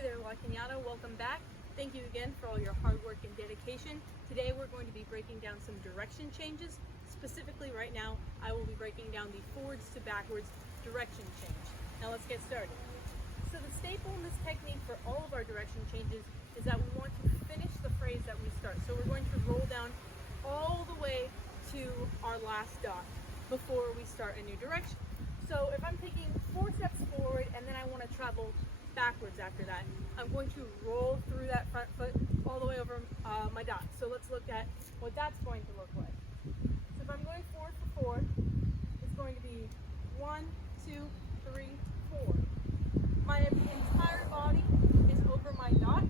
Hey there, La Cañada, welcome back. Thank you again for all your hard work and dedication. Today we're going to be breaking down some direction changes. Specifically right now, I will be breaking down the forwards to backwards direction change. Now let's get started. So the staple in this technique for all of our direction changes is that we want to finish the phrase that we start. So we're going to roll down all the way to our last dot before we start a new direction. So if I'm taking 4 steps forward and then I want to travel backwards after that, I'm going to roll through that front foot all the way over my dot. So let's look at what that's going to look like. So if I'm going forward for 4, it's going to be 1, 2, 3, 4. My entire body is over my dot.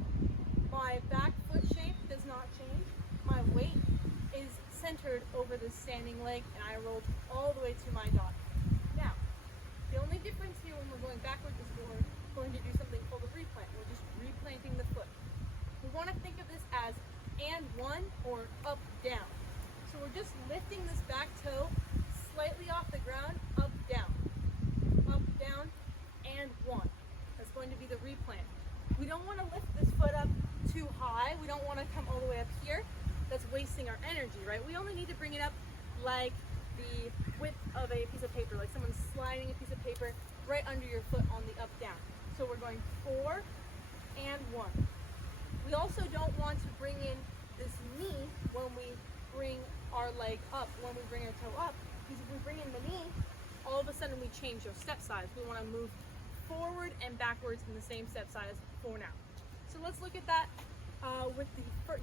My back foot shape does not change. My weight is centered over the standing leg, and I rolled all the way to my dot. Now, the only difference here when we're going backwards is we're going to do something called a replant. We're just replanting the foot. We want to think of this as and 1 or up down. So we're just lifting this back toe slightly off the ground, up down, and 1. That's going to be the replant. We don't want to lift this foot up too high. We don't want to come all the way up here. That's wasting our energy, right? We only need to bring it up like the width of a piece of paper, like someone's sliding a piece of paper right under your foot on the up down. So we're going 4 and 1. We also don't want to bring in this knee when we bring our leg up, when we bring our toe up, because if we bring in the knee, all of a sudden we change our step size. We want to move forward and backwards in the same step size for now. So let's look at that with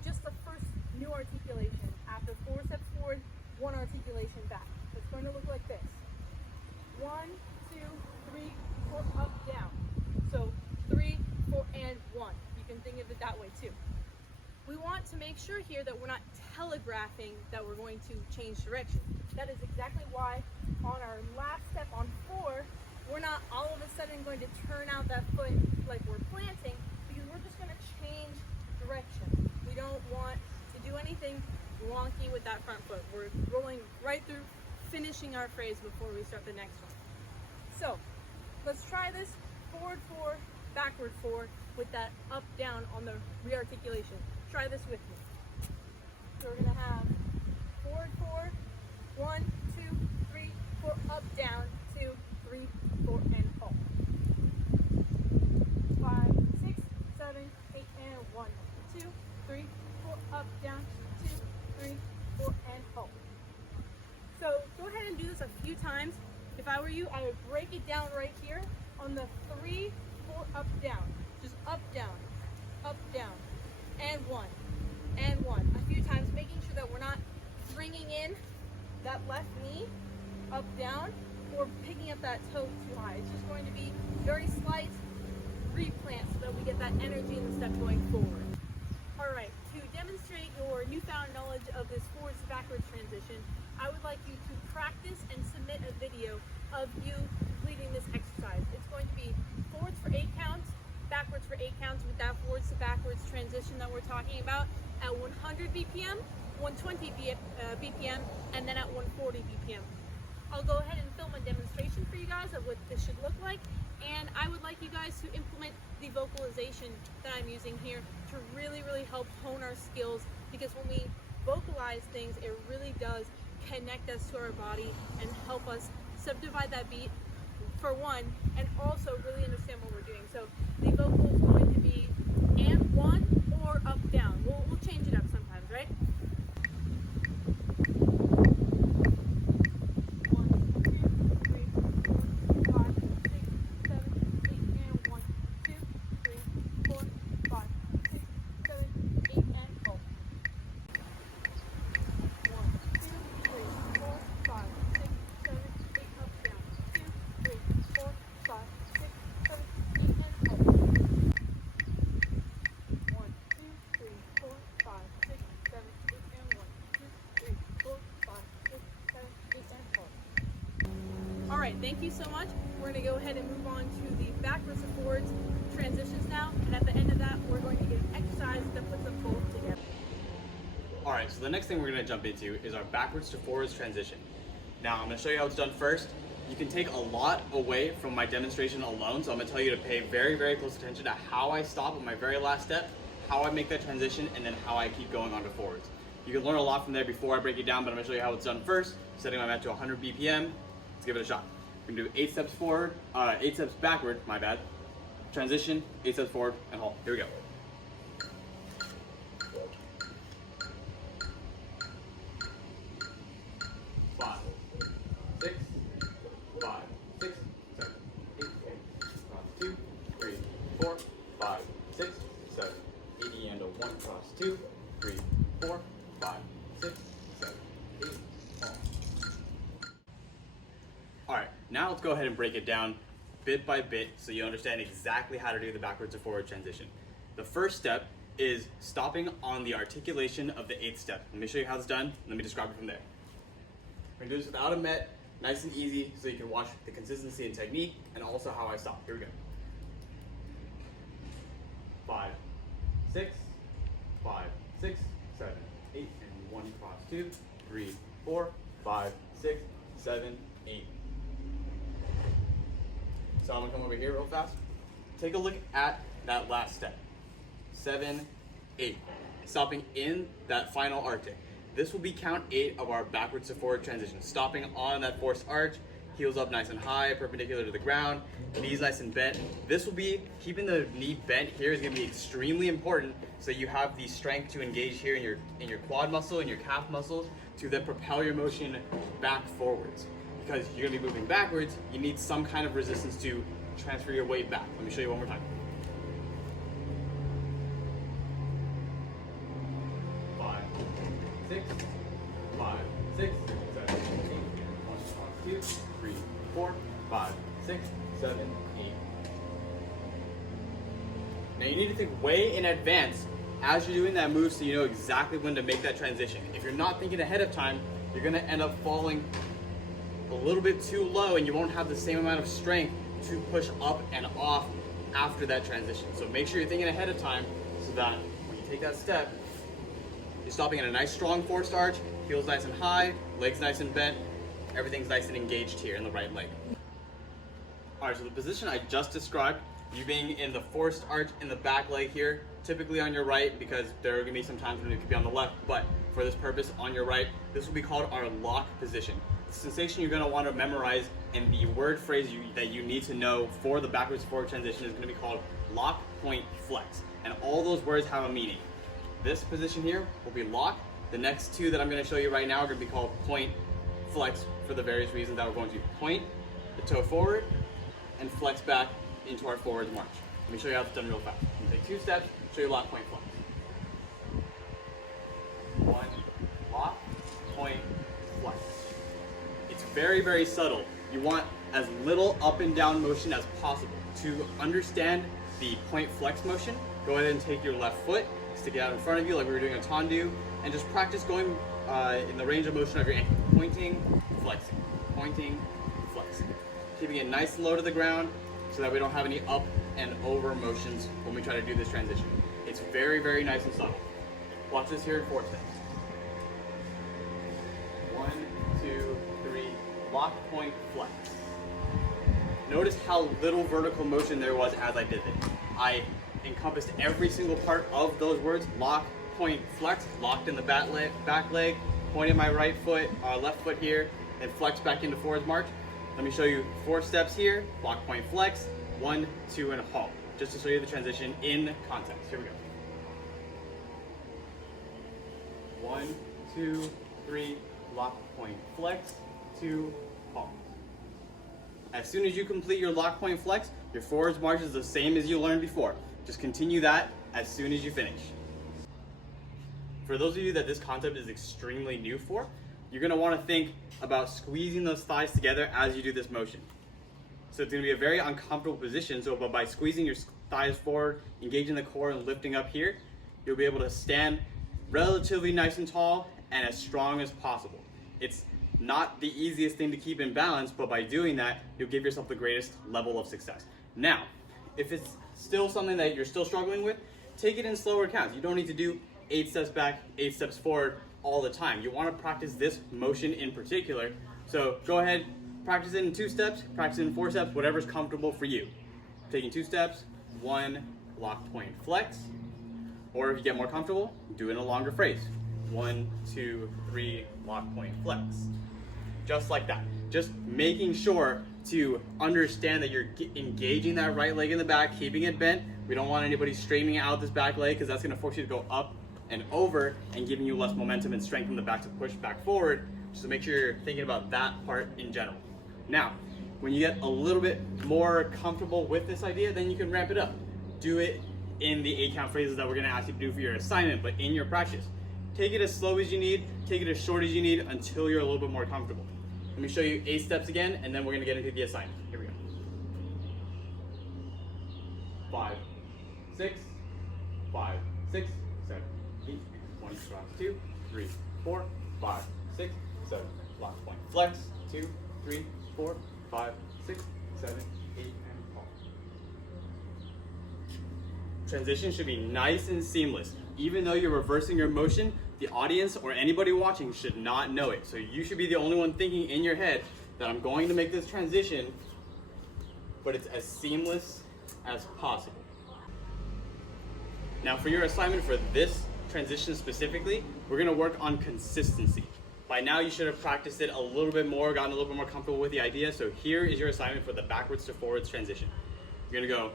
just the first new articulation. After 4 steps forward, 1 articulation back. It's going to look like this. 1, 2, 3, 4, up, down. So 3, 4, and 1. You can think of it that way too. We want to make sure here that we're not telegraphing that we're going to change direction. That is exactly why on our last step on 4, we're not all of a sudden going to turn out that foot like we're planting, because we're just going to change direction. We don't want to do anything wonky with that front foot. We're rolling right through, finishing our phrase before we start the next one. So let's try this forward 4, backward 4 with that up down on the rearticulation. Try this with me. So we're going to have forward 4, 1, 2, 3, 4, up, down, 2, 3, 4, and hold. 5, 6, 7, 8, and 1, 2, 3, 4, up, down, 2, 3, 4, and hold. So go ahead and do this a few times. If I were you, I would break it down right here on the 3, 4, up, down. Just up, down, and 1, and 1. A few times, making sure that we're not bringing in that left knee up, down, or picking up that toe too high. It's just going to be very slight replant so that we get that energy in the step going forward. All right, to demonstrate your newfound knowledge of this forwards to backwards transition, I would like you to practice and submit a video of you completing this exercise. It's going to be forwards for 8 counts, backwards for 8 counts with that forwards to backwards transition that we're talking about at 100 BPM, 120 BPM, and then at 140 BPM. I'll go ahead and film a demonstration for you guys of what this should look like, and I would like you guys to implement the vocalization that I'm using here to really help hone our skills, because when we vocalize things, it really does connect us to our body and help us subdivide that beat for one, and also really understand what we're doing. So the vocal is going to be and 1 or up down. We'll change it up sometimes, right? 1, 2, 3, 4, 5, 6, 7, 8, and 1, 2, 3, 4, 5, 6, 7, 8, and hold. 1, 2, 3, 4, 5, 6, 7, 8, up, down. 2, 3, 4, 5, 6, 7, 8, and hold. 1, 2, 3, 4, 5, 6, 7, 8, and 1, 2, 3, 4, 5, 6, 7, 8, and hold. All right, thank you so much. We're going to go ahead and move on to the backwards and forwards transitions now, and at the end of that, we're going to get an exercise that puts them both together. Alright, so the next thing we're going to jump into is our backwards to forwards transition. Now I'm going to show you how it's done first, you can take a lot away from my demonstration alone. So I'm gonna tell you to pay very, very close attention to how I stop at my very last step, how I make that transition, and then how I keep going on to forwards. You can learn a lot from there before I break it down, but I'm gonna show you how it's done first. Setting my mat to 100 BPM. Let's give it a shot. We're gonna do 8 steps forward, 8 steps backward, my bad. Transition, 8 steps forward, and halt. Here we go. 5, 6, 5, 6, 7, 8, 2, 3, 4, 5, 6, 7, 8, and a 1 cross 2, 3, 4, 5, 6, 7, 8, Alright, now let's go ahead and break it down bit by bit so you understand exactly how to do the backwards to forward transition. The first step is stopping on the articulation of the 8th step. Let me show you how it's done. Let me describe it from there. We're gonna do this without a met, nice and easy, so you can watch the consistency and technique, and also how I stop. Here we go. 5, 6, 5, 6, 7, 8, and 1 cross 2, 3, 4, 5, 6, 7, 8. So I'm gonna come over here real fast. Take a look at that last step. 7, 8. Stopping in that final arctic. This will be count 8 of our backwards to forward transition. Stopping on that forced arch, heels up nice and high, perpendicular to the ground, knees nice and bent. This will be, keeping the knee bent here is gonna be extremely important so you have the strength to engage here in your quad muscle and your calf muscles to then propel your motion back forwards. Because you're gonna be moving backwards, you need some kind of resistance to transfer your weight back. Let me show you one more time. 5, 6, 5, 6, 7, 8, 1, 2, 3, 4, 5, 6, 7, 8. Now you need to think way in advance as you're doing that move so you know exactly when to make that transition. If you're not thinking ahead of time, you're gonna end up falling a little bit too low and you won't have the same amount of strength to push up and off after that transition. So make sure you're thinking ahead of time so that when you take that step, you're stopping at a nice strong forced arch, heels nice and high, legs nice and bent, everything's nice and engaged here in the right leg. All right, so the position I just described, you being in the forced arch in the back leg here, typically on your right because there are gonna be some times when it could be on the left, but for this purpose on your right, this will be called our lock position. The sensation you're gonna wanna memorize and the word phrase that you need to know for the backwards to forward transition is gonna be called lock, point, flex. And all those words have a meaning. This position here will be lock. The next two that I'm gonna show you right now are gonna be called point, flex for the various reasons that we're going to point the toe forward and flex back into our forward march. Let me show you how it's done real fast. I'm gonna take 2 steps, show you lock, point, flex. 1, lock, point, flex. It's very, very subtle. You want as little up and down motion as possible. To understand the point flex motion, go ahead and take your left foot, stick it out in front of you like we were doing a tendu, and just practice going in the range of motion of your ankle. Pointing, flexing, pointing, flexing. Keeping it nice and low to the ground so that we don't have any up and over motions when we try to do this transition. It's very, very nice and subtle. Watch this here in 4 steps. 1, 2, 3, lock, point, flex. Notice how little vertical motion there was as I did it. I encompassed every single part of those words. Lock, point, flex, locked in the back leg, pointed my right foot, left foot here, and flex back into forwards march. Let me show you 4 steps here. Lock, point, flex, 1, 2, and halt. Just to show you the transition in context. Here we go. 1, 2, 3, lock, point, flex, 2, halt. As soon as you complete your lock, point, flex, your forwards march is the same as you learned before. Just continue that as soon as you finish. For those of you that this concept is extremely new for, you're gonna wanna think about squeezing those thighs together as you do this motion. So it's gonna be a very uncomfortable position, so by squeezing your thighs forward, engaging the core and lifting up here, you'll be able to stand relatively nice and tall and as strong as possible. It's not the easiest thing to keep in balance, but by doing that, you'll give yourself the greatest level of success. Now, if it's still something that you're still struggling with, take it in slower counts. You don't need to do 8 steps back, 8 steps forward all the time. You want to practice this motion in particular. So go ahead, Practice it in 2 steps, practice it in 4 steps, whatever's comfortable for you. Taking 2 steps, 1 lock point flex, or if you get more comfortable, do it in a longer phrase. 1, 2, 3, lock point flex. Just like that. Just making sure to understand that you're engaging that right leg in the back, keeping it bent. We don't want anybody straightening out this back leg because that's going to force you to go up and over and giving you less momentum and strength in the back to push back forward. So make sure you're thinking about that part in general. Now, when you get a little bit more comfortable with this idea, then you can ramp it up. Do it in the 8 count phrases that we're going to ask you to do for your assignment, but in your practice. Take it as slow as you need, take it as short as you need until you're a little bit more comfortable. Let me show you 8 steps again, and then we're going to get into the assignment. Here we go. 5, 6, 5, 6, 7, 8, 1, 2, 3, 4, 5, 6, 7, lock point flex, 2, 3, 4, 5, 6, 7, 8, and pause. Transition should be nice and seamless. Even though you're reversing your motion, the audience or anybody watching should not know it. So you should be the only one thinking in your head that I'm going to make this transition, but it's as seamless as possible. Now for your assignment for this transition specifically, we're gonna work on consistency. By now you should have practiced it a little bit more, gotten a little bit more comfortable with the idea. So here is your assignment for the backwards to forwards transition. You're gonna go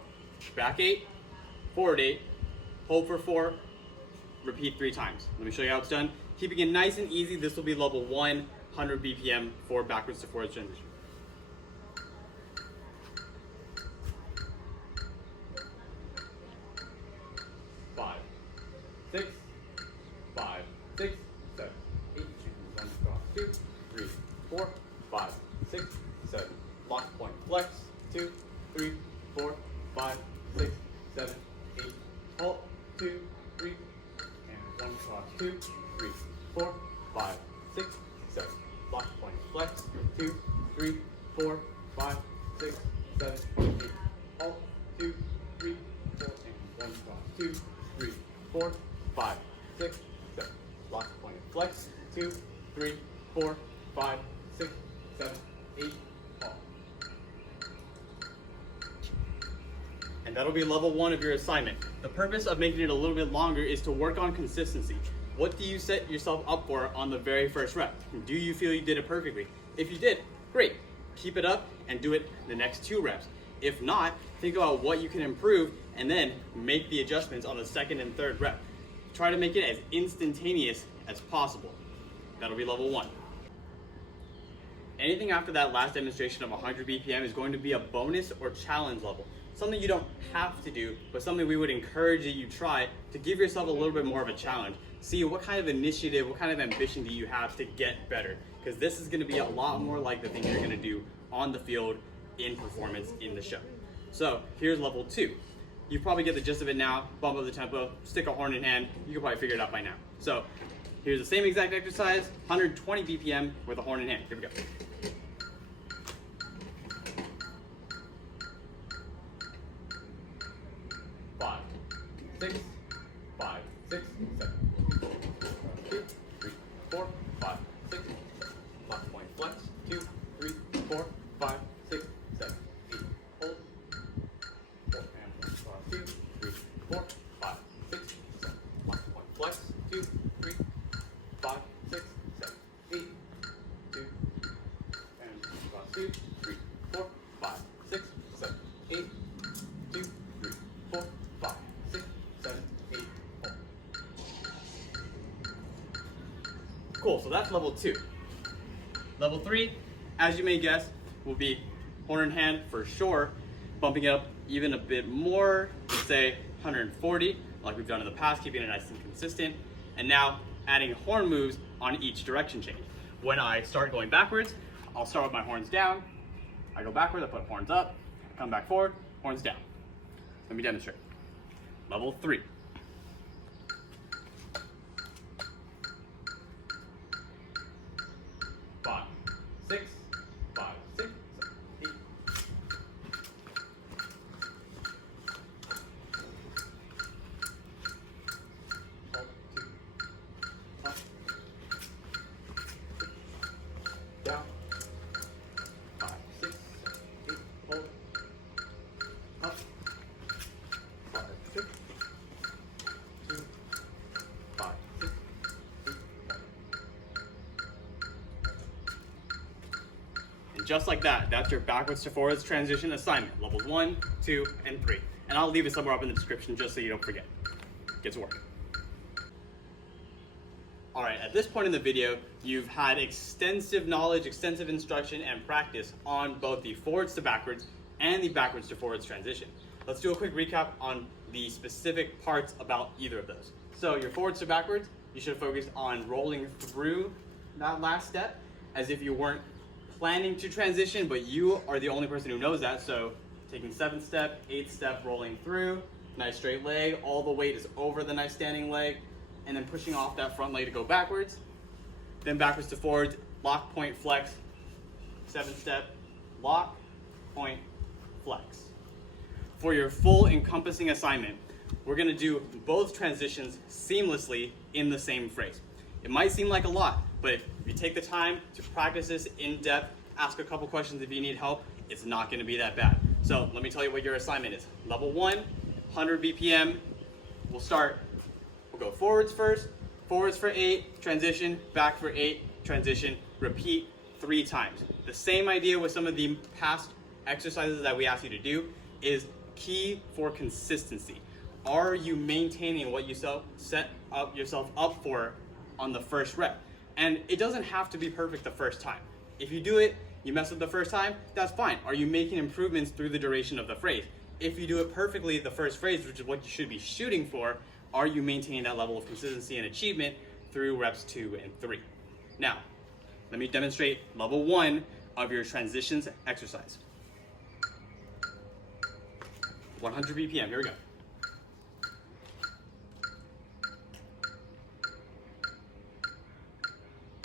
back 8, forward 8, hold for 4, repeat 3 times. Let me show you how it's done. Keeping it nice and easy, this will be level 1, 100 BPM for backwards to forwards transition. 5, 6, 5, 6, 7, 8, 1, 2, 3, 4, 5, 6, 7. Lock point flex, 2, 3, 4, 5, 6, 7, 8. Hold, 2, 3, and 1 cross, 2, 3, 4, 5, 6, 7. Lock point flex, 2, 3, 4, 5, 6, 7, 8. Hold, 2, 3, 4, and 1 cross, 2, 3, 4, 5, 6, 7. Lock point flex, 2, 3, 4, 5, 6, 7, 8. Hold. And that'll be level 1 of your assignment. The purpose of making it a little bit longer is to work on consistency. What do you set yourself up for on the very first rep? Do you feel you did it perfectly? If you did, great. Keep it up and do it the next 2 reps. If not, think about what you can improve and then make the adjustments on the 2nd and 3rd rep. Try to make it as instantaneous as possible. That'll be level 1. Anything after that last demonstration of 100 BPM is going to be a bonus or challenge level. Something you don't have to do, but something we would encourage that you try to give yourself a little bit more of a challenge. See what kind of initiative, what kind of ambition do you have to get better? Because this is going to be a lot more like the things you're going to do on the field in performance in the show. So here's level 2. You probably get the gist of it now. Bump up the tempo, stick a horn in hand. You can probably figure it out by now. So here's the same exact exercise, 120 BPM with a horn in hand. Here we go. 5, 6, 5, 6, 7, 2, 3, 4, 5, 6, 7. Lock point flex, 2, 3, 4, 5, 6, 7, 8. Hold. 4 and 1 cross, 2, 3, 4, 5, 6, 7. Lock point flex, 2, 3, 5, 6, 7, 8. 2 and 1 cross, 2, 3, 4, 5, 6, 7, 8. 2, 3, 4, 5, 6, 7, 8. Hold. Cool, so that's level 2. Level 3, as you may guess, will be horn in hand for sure, bumping it up even a bit more, let's say 140, like we've done in the past, keeping it nice and consistent. And now adding horn moves on each direction change. When I start going backwards, I'll start with my horns down. I go backwards, I put horns up, come back forward, horns down. Let me demonstrate. Level 3. 5, 6, 5, 6, 7, 8. Hold, 2, up, down, 5, just like that, that's your backwards to forwards transition assignment, levels 1, 2, and 3. And I'll leave it somewhere up in the description just so you don't forget. Get to work. All right, at this point in the video, you've had extensive knowledge, extensive instruction, and practice on both the forwards to backwards and the backwards to forwards transition. Let's do a quick recap on the specific parts about either of those. So your forwards to backwards, you should focus on rolling through that last step as if you weren't planning to transition, but you are the only person who knows that. So taking 7th step, 8th step, rolling through, nice straight leg, all the weight is over the nice standing leg, and then pushing off that front leg to go backwards. Then backwards to forwards, lock, point, flex, 7th step, lock, point, flex. For your full encompassing assignment, we're gonna do both transitions seamlessly in the same phrase. It might seem like a lot, but if you take the time to practice this in depth, ask a couple questions if you need help, it's not gonna be that bad. So let me tell you what your assignment is. Level 1, 100 BPM. We'll go forwards first, forwards for 8, transition, back for 8, transition, repeat 3 times. The same idea with some of the past exercises that we asked you to do is key for consistency. Are you maintaining what you set up yourself up for on the first rep? And it doesn't have to be perfect the first time. If you do it, you mess up the first time, that's fine. Are you making improvements through the duration of the phrase? If you do it perfectly the first phrase, which is what you should be shooting for, are you maintaining that level of consistency and achievement through reps 2 and 3? Now, let me demonstrate level 1 of your transitions exercise. 100 BPM, here we go.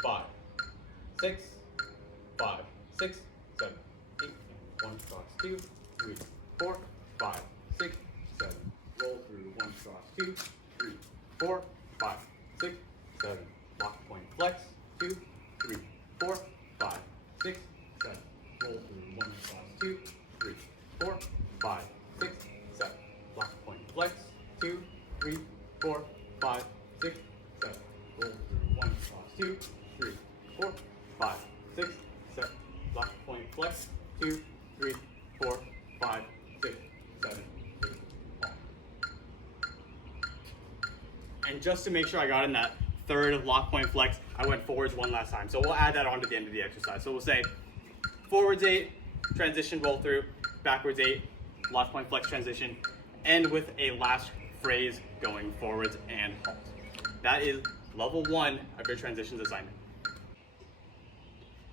5, 6, 5, 6, 7, 8, 1 cross 2, 3, 4, 5, 6, 7. Roll through 1 cross 2, 3, 4, 5, 6, 7. Lock, point, flex 2, 3, 4, 5, 6, 7. Roll through 1 cross 2, 3, 4, 5, 6, 7. Lock, point, flex 2, 3, 4, 5, 6, 7. Roll through 1 cross 2, 3, 4, 5, 6, 7. Lock, point, flex 2, 3, 4, 5, 6, 7, 8, 1. And just to make sure I got in that third of lock, point, flex, I went forwards 1 last time. So we'll add that on to the end of the exercise. So we'll say forwards 8, transition, roll through, backwards 8, lock, point, flex, transition, end with a last phrase going forwards and halt. That is level 1 of your transitions assignment.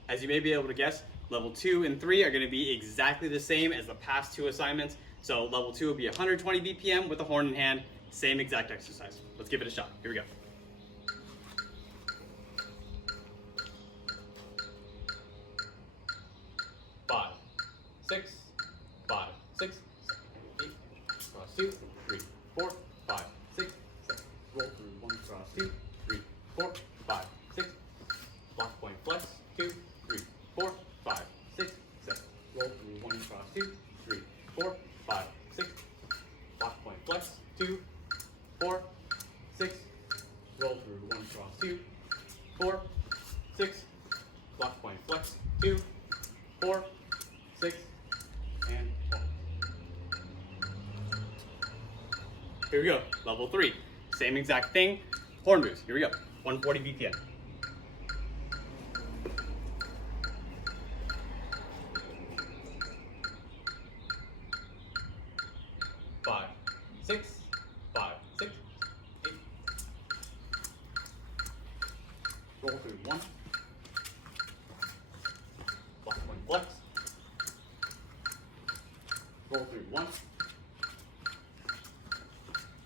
As you may be able to guess, level 2 and 3 are going to be exactly the same as the past 2 assignments. So level 2 will be 120 BPM with the horn in hand, same exact exercise. Let's give it a shot. Here we go. 5, 6, 5, 6, 7, 8, cross 2, 3, 4, 5, 6, 7. Roll through 1 cross 2, 3, 4, 5, 6. Lock, point, flex 2, 3, 4, 5, 6, 7. Roll through 1 cross 2, 3, 4, 5, 6. Lock, point, flex 2, 4, 6. Roll through 1 cross 2, 4, 6. Lock, point, flex 2, 4, 6, and 12. Here we go, level 3. Same exact thing, horn moves. Here we go, 140 BPM. 5, 6, 5, 6, 8. Roll through 1. Lock, point, flex. Roll through 1.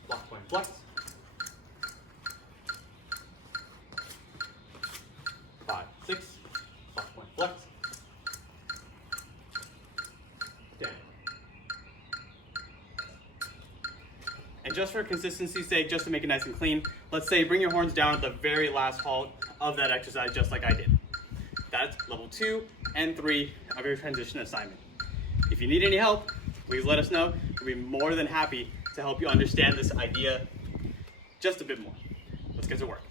Lock, point, flex. 5, 6. Lock, point, flex. Down. And just for consistency's sake, just to make it nice and clean, let's say bring your horns down at the very last halt of that exercise, just like I did. That's level 2 and 3 of your transition assignment. If you need any help, please let us know. We'll be more than happy to help you understand this idea just a bit more. Let's get to work.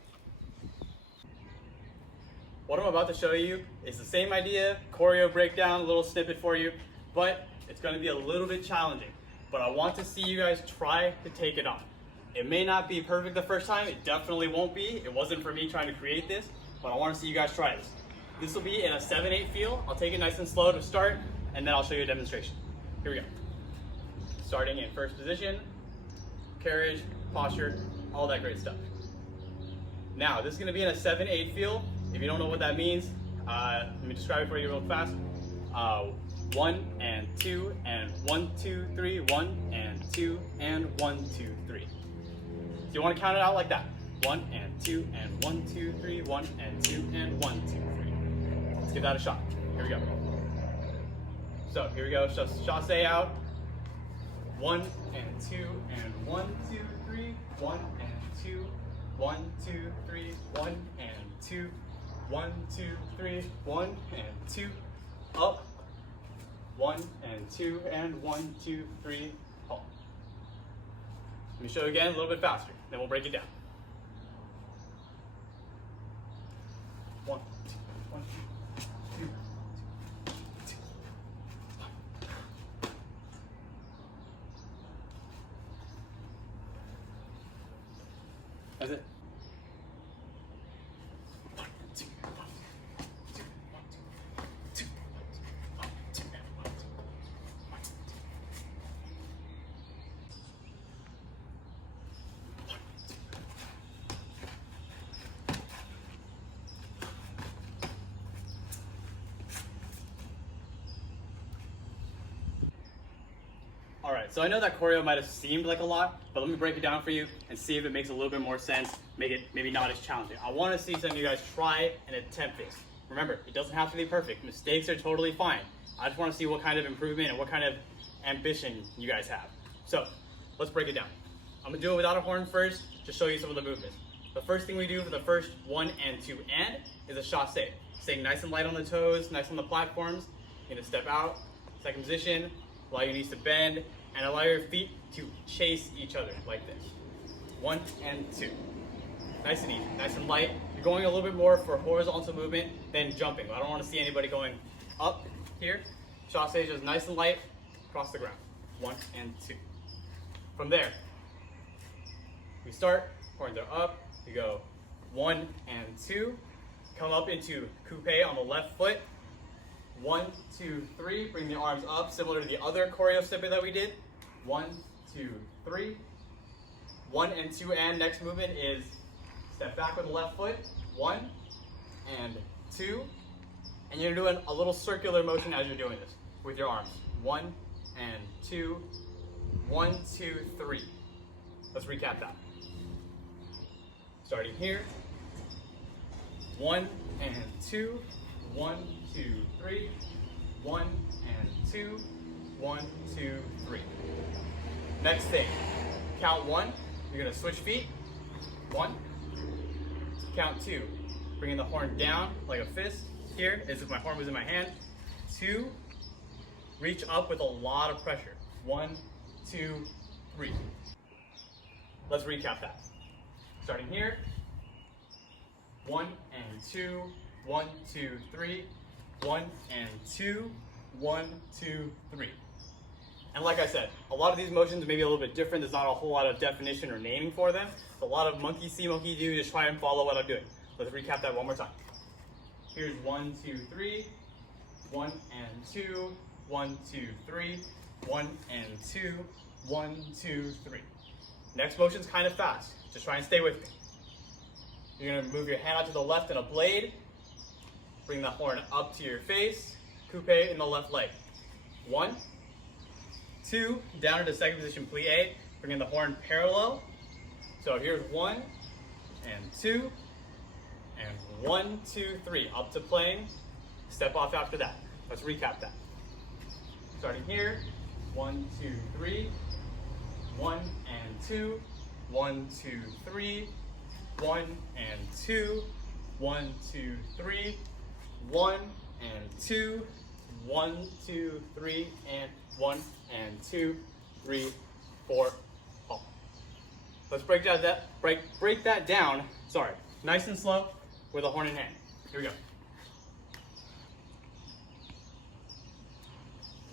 What I'm about to show you is the same idea, choreo breakdown, a little snippet for you, but it's gonna be a little bit challenging. But I want to see you guys try to take it on. It may not be perfect the first time, it definitely won't be. It wasn't for me trying to create this, but I wanna see you guys try this. This will be in a 7/8 feel. I'll take it nice and slow to start, and then I'll show you a demonstration. Here we go. Starting in first position, carriage, posture, all that great stuff. Now, this is gonna be in a 7/8 feel. If you don't know what that means, let me describe it for you real fast. 1 and 2 and 1, 2, 3, 1 and 2 and 1, 2, 3. So you want to count it out like that. 1 and 2 and 1, 2, 3, 1 and 2 and 1, 2, 3. Let's give that a shot. Here we go. So here we go. Chassé out. 1 and 2 and 1, 2, 3, 1 and 2, 1, 2, 3, 1 and 2, 1, 2, 3, 1 and 2, up. 1 and 2 and 1, 2, 3, halt. Let me show you again a little bit faster, then we'll break it down. 1, 2, 1, 2, 2, 2, 1. That's it. 1, 2, 1, 2, 1, 2, 2, 1, 2, 1, 2, 1, 2. All right, so I know that choreo might have seemed like a lot, but let me break it down for you and see if it makes a little bit more sense, make it maybe not as challenging. I want to see some of you guys try and attempt this. Remember, it doesn't have to be perfect. Mistakes are totally fine. I just want to see what kind of improvement and what kind of ambition you guys have. So let's break it down. I'm gonna do it without a horn first to show you some of the movements. The first thing we do for the first 1 and 2 and is a chassé. Staying nice and light on the toes, nice on the platforms. You're gonna step out, second position, allow your knees to bend, and allow your feet to chase each other like this. 1 and 2. Nice and easy, nice and light. You're going a little bit more for horizontal movement than jumping. I don't want to see anybody going up here. Chassé is just nice and light across the ground. 1 and 2. From there, we start, horns are up. We go 1 and 2. Come up into coupe on the left foot. 1, 2, 3. Bring the arms up, similar to the other choreo snippet that we did. 1, 2, 3. 1 and 2 and next movement is step back with the left foot. 1 and 2. And you're doing a little circular motion as you're doing this with your arms. 1 and 2. 1, 2, 3. Let's recap that. Starting here. 1 and 2. 1, 2, 3. 1 and 2. 1, 2, 3. Next thing, count 1. You're gonna switch feet. 1. Count 2. Bringing the horn down like a fist here, as if my horn was in my hand. 2. Reach up with a lot of pressure. 1, 2, 3. Let's recap that. Starting here. 1 and 2. 1, 2, 3. 1 and 2. 1, 2, 3. And like I said, a lot of these motions may be a little bit different. There's not a whole lot of definition or naming for them. It's a lot of monkey see, monkey do. Just try and follow what I'm doing. Let's recap that one more time. Here's 1, 2, 3. 1 and 2. 1, 2, 3. 1 and 2. 1, 2, 3. Next motion's kind of fast. Just try and stay with me. You're gonna move your hand out to the left in a blade. Bring the horn up to your face. Coupe in the left leg. 1, 2, down into second position plie, bringing the horn parallel. So here's 1 and 2, and 1, 2, 3, up to playing, step off after that. Let's recap that. Starting here, 1, 2, 3, 1 and 2, 1, 2, 3, 1 and 2, 1, 2, 3, 1 and 2, 1, 2, 3, and 1 and 2, 3, 4, halt. Let's break that down. Sorry, nice and slow with a horn in hand. Here we go.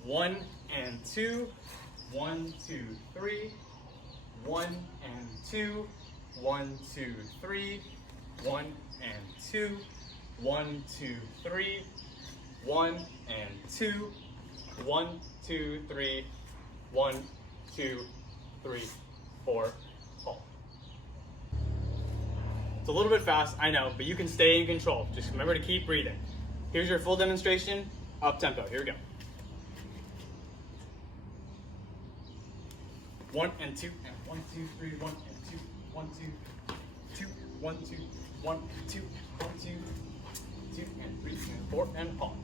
1 and 2, 1, 2, 3, 1 and 2, 1, 2, 3, 1 and 2, 1, 2, 3, 1 and 2, 1, 2, 3, 1, 2, 3, 4, hold. It's a little bit fast, I know, but you can stay in control. Just remember to keep breathing. Here's your full demonstration, up tempo. Here we go. 1 and 2 and 1, 2, 3, 1 and 2, 1, 2, 2, 1, 2, 1, 2, 1, 2, 2 and 3 and 4 and pause.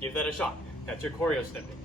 Give that a shot. That's your choreo snippet.